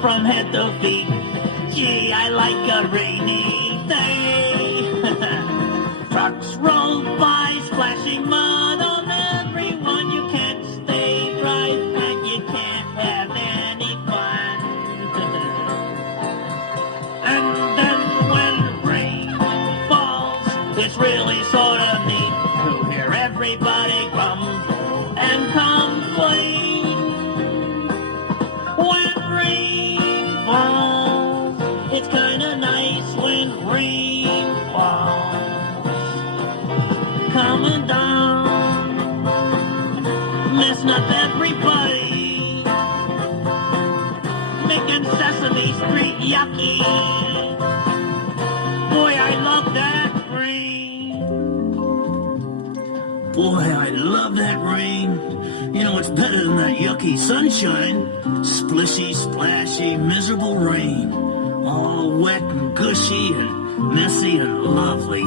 from head to feet. Gee, I like a rainy day. Trucks roll by, splashing mud on everyone. You can't stay dry and you can't have any fun. And then when rain falls, it's really sort of neat to hear everybody grumble and complain. When rain falls, it's kinda nice when rain falls. Coming down, messing up everybody, making Sesame Street yucky. Boy, I love that rain. Boy, I love that rain. You know, it's better than that yucky sunshine. Splishy, splashy, miserable rain. All wet and gushy and messy and lovely.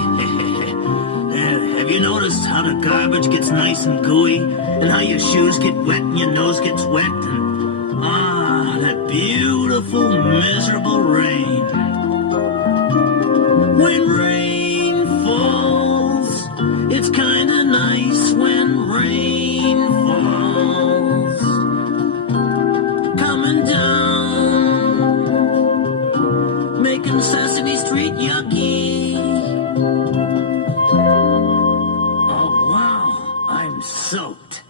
Have you noticed how the garbage gets nice and gooey? And how your shoes get wet and your nose gets wet? And that beautiful, miserable rain. When rain falls, it's kinda nice when rain falls. Coming down, making Sesame Street yucky. Oh wow, I'm soaked.